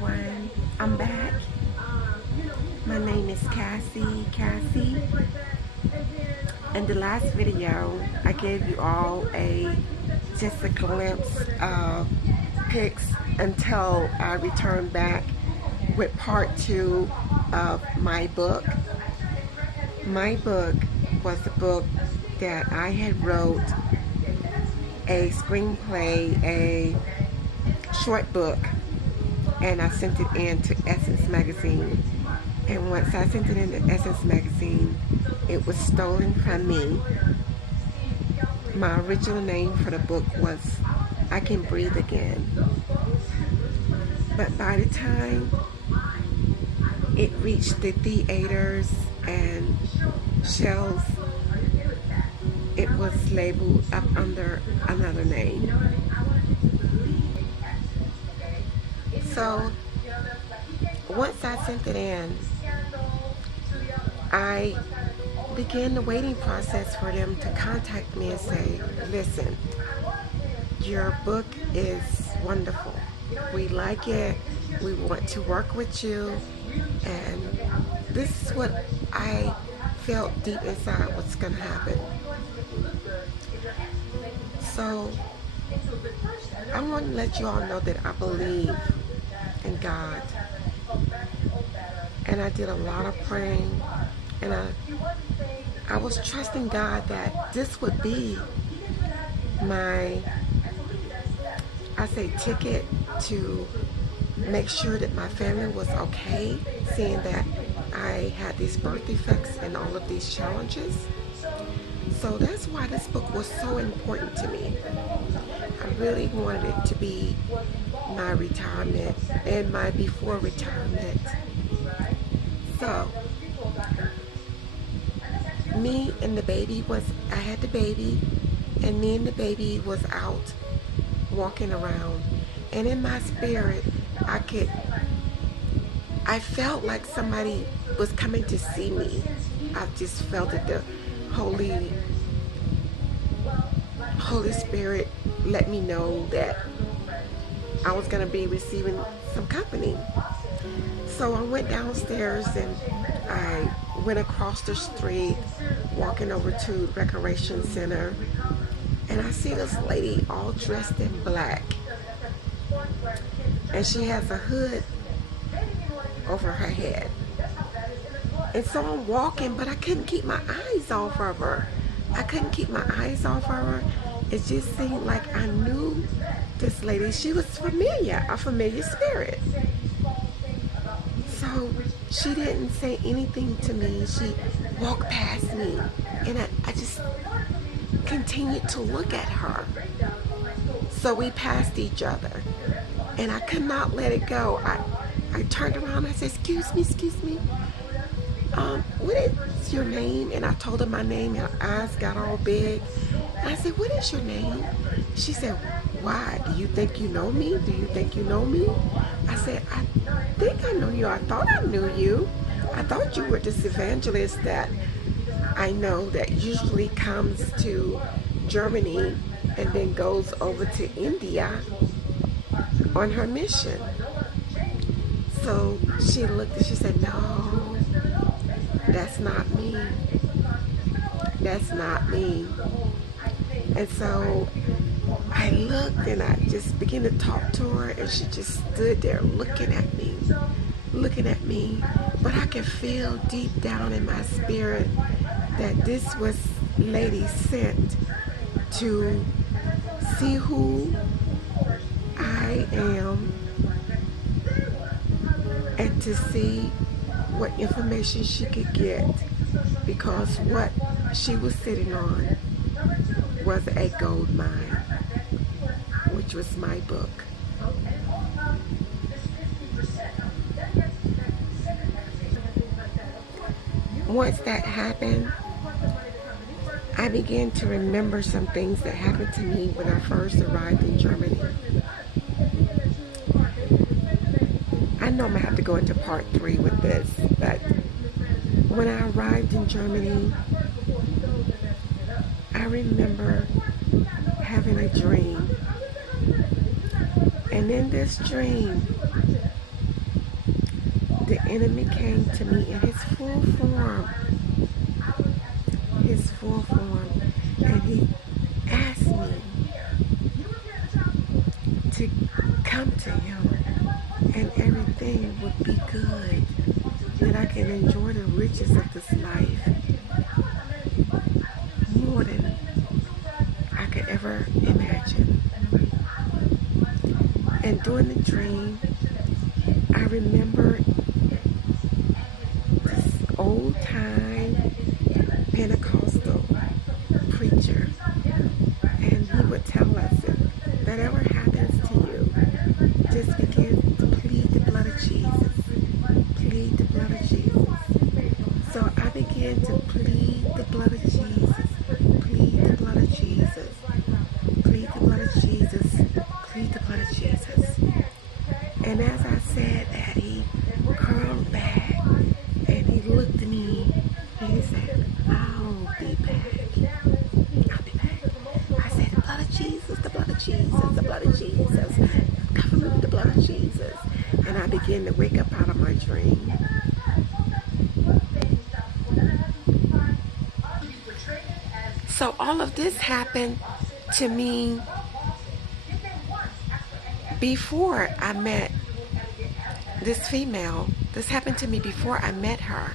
everyone. I'm back. My name is Cassie. In the last video, I gave you all just a glimpse of pics until I returned back with part 2 of my book. My book was a book that I had wrote a screenplay, a short book, and I sent it in to Essence Magazine. And once I sent it in to Essence Magazine, it was stolen from me. My original name for the book was I Can Breathe Again. But by the time it reached the theaters and shelves, it was labeled up under another name. So once I sent it in, I began the waiting process for them to contact me and say, listen, your book is wonderful. We like it. We want to work with you. And this is what I felt deep inside was going to happen. So I want to let you all know that I believe in God. And I did a lot of praying. And I was trusting God that this would be my, ticket to make sure that my family was okay, seeing that I had these birth defects and all of these challenges. So that's why this book was so important to me. I really wanted it to be my retirement and my before retirement. So me and the baby I had the baby, and me and the baby was out walking around, and in my spirit I felt like somebody was coming to see me. I just felt that the Holy Spirit let me know that I was going to be receiving some company. So I went downstairs and I went across the street, walking over to Recreation Center, and I see this lady all dressed in black, and she has a hood over her head. And so I'm walking, but I couldn't keep my eyes off of her. It just seemed like I knew this lady. She was familiar, a familiar spirit. So she didn't say anything to me. She walked past me, and I just continued to look at her. So we passed each other, and I could not let it go. I turned around and I said, excuse me. What is your name? And I told her my name, and her eyes got all big. And I said, what is your name? She said, why? Do you think you know me? I said, I think I know you. I thought I knew you. I thought you were this evangelist that I know that usually comes to Germany and then goes over to India on her mission. So she looked and she said, no, that's not me. And so I looked and I just began to talk to her, and she just stood there looking at me. But I could feel deep down in my spirit that this was lady sent to see who I am and to see what information she could get, because what she was sitting on was a gold mine, which was my book. Once that happened, I began to remember some things that happened to me when I first arrived in Germany. I know I'm going to have to go into part 3 with this, but when I arrived in Germany, I remember having a dream. And in this dream, the enemy came to me in his full form, and he asked me to come to him and everything would be good, that I can enjoy the riches of this life more than I could ever imagine. And during the dream, I remember this old time Pentecostal preacher, and he would tell us, if that ever happens to you, just begin to plead the blood of Jesus. Plead the blood of Jesus. So I began to plead the blood of Jesus. Plead the blood of Jesus. Plead the blood of Jesus. Plead the blood of Jesus. And as I said that, he curled back and he looked at me and he said, I'll be back. I'll be back. I said, the blood of Jesus, the blood of Jesus, the blood of Jesus. Cover me with the blood of Jesus. And I began to wake up out of my dream. So all of this happened to me before I met this female. This happened to me before I met her.